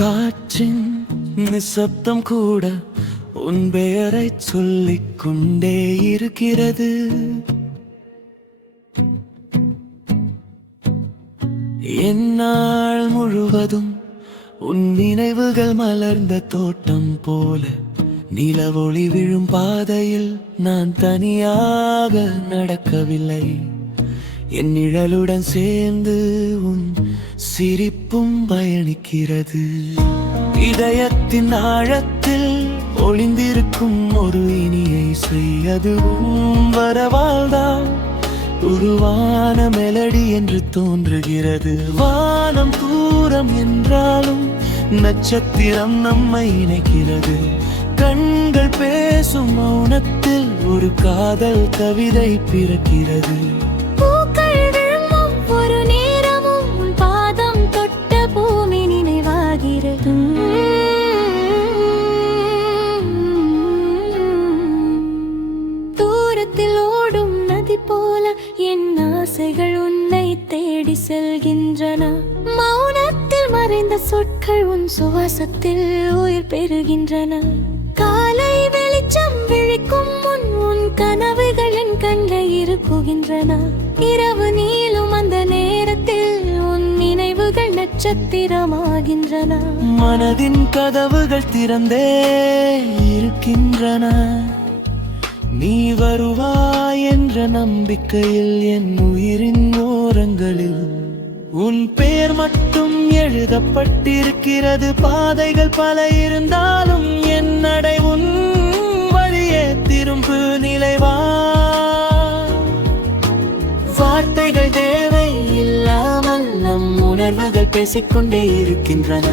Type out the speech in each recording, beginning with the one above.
காற்றின் நிசப்தம் கூட உன் பெயரை சொல்லிக் கொண்டே இருக்கிறது. எந்நாள் முழுவதும் உன் நினைவுகள் மலர்ந்த தோட்டம் போல நிலவொளி விழும் பாதையில் நான் தனியாக நடக்கவில்லை. என் நிழலுடன் சேர்ந்து உன் சிரிப்பும் பயணிக்கிறது. இதயத்தின் ஆழத்தில் ஒளிந்திருக்கும் ஒரு இனிய இசை, அதுவும் வரவால்தான் உருவான மெலடி என்று தோன்றுகிறது. வானம் தூரம் என்றாலும் நட்சத்திரம் நம்மை இணைக்கிறது. கண்கள் பேசும் மௌனத்தில் ஒரு காதல் கவிதை பிறக்கிறது. தூரத்தில் ஓடும் நதி போல என் ஆசைகள் உன்னை தேடி செல்கின்றன. மௌனத்தில் மறைந்த சொற்கள் உன் சுவாசத்தில் உயிர் பெறுகின்றன. காலை வெளிச்சம் விழிக்கும் முன் உன் கனவுகள் என் கண்களை இறுக்குகின்றன. இரவு நீளும் அந்த நேரத்தில் உன் நினைவுகள் நட்சத்திரமாகின்றன. மனதின் கதவுகள் திறந்தே இருக்கின்றன. நீ வருவாய் என்ற நம்பிக்கையில் என் உயிரின் ஓரங்களில் உன் பெயர் மட்டும் எழுதப்பட்டிருக்கிறது. பாதைகள் பல இருந்தாலும் என் நடை உன் வழியே திரும்பு நிலைவா. வார்த்தைகள் தேவை இல்லாமல் நம் உணர்வுகள் பேசிக்கொண்டே இருக்கின்றன.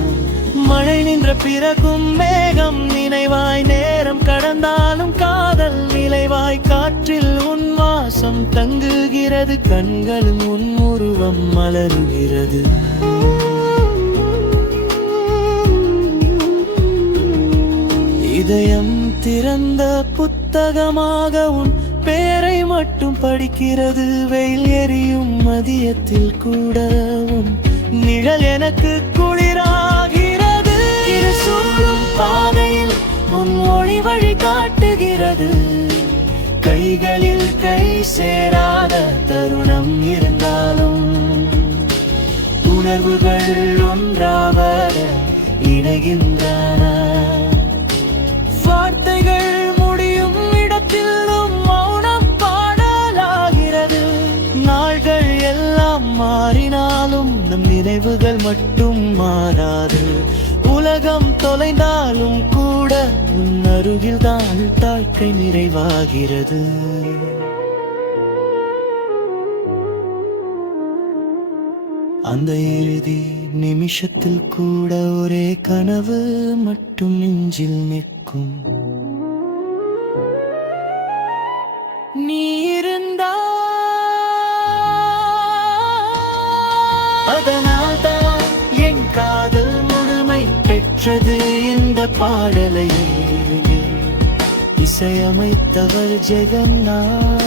மழை நின்ற பிறகும் மேகம் நினைவாய், நேரம் கடந்தாலும் காதல் நிலைவாய். காற்றில் உன் வாசம் தங்குகிறது, கண்களும் உன் உருவம் மலருகிறது. இதயம் திறந்த புத்தகமாக உன் பேரை மட்டும் படிக்கிறது. வெயில் எரியும் மதியத்தில் கூட உன் நிழல் எனக்கு குளிராகிறது. இருசூழும் பாதையில் உன் மொழி வழி காட்டுகிறது. கைகளில் கை சேராத தருணம் இருந்தாலும் உணர்வுகள் ஒன்றாக இணைகின்றன. வார்த்தைகள் முடியும் இடத்திலும் மௌனம் பாடலாகிறது. நாள்கள் எல்லாம் மாறினாலும் நம் நினைவுகள் மட்டும் மாறாது. உலகம் தொலைந்தாலும் கூட உன் அருகில் தான் வாழ்க்கை நிறைவாகிறது. அந்த இறுதி நிமிஷத்தில் கூட ஒரே கனவு மட்டும் நெஞ்சில் நிற்கும். நீ இருந்தா அதனால்தான் என் காதல் முழுமை பெற்றது. இந்த பாடலை இசையமைத்தவர் ஜெகநாத்.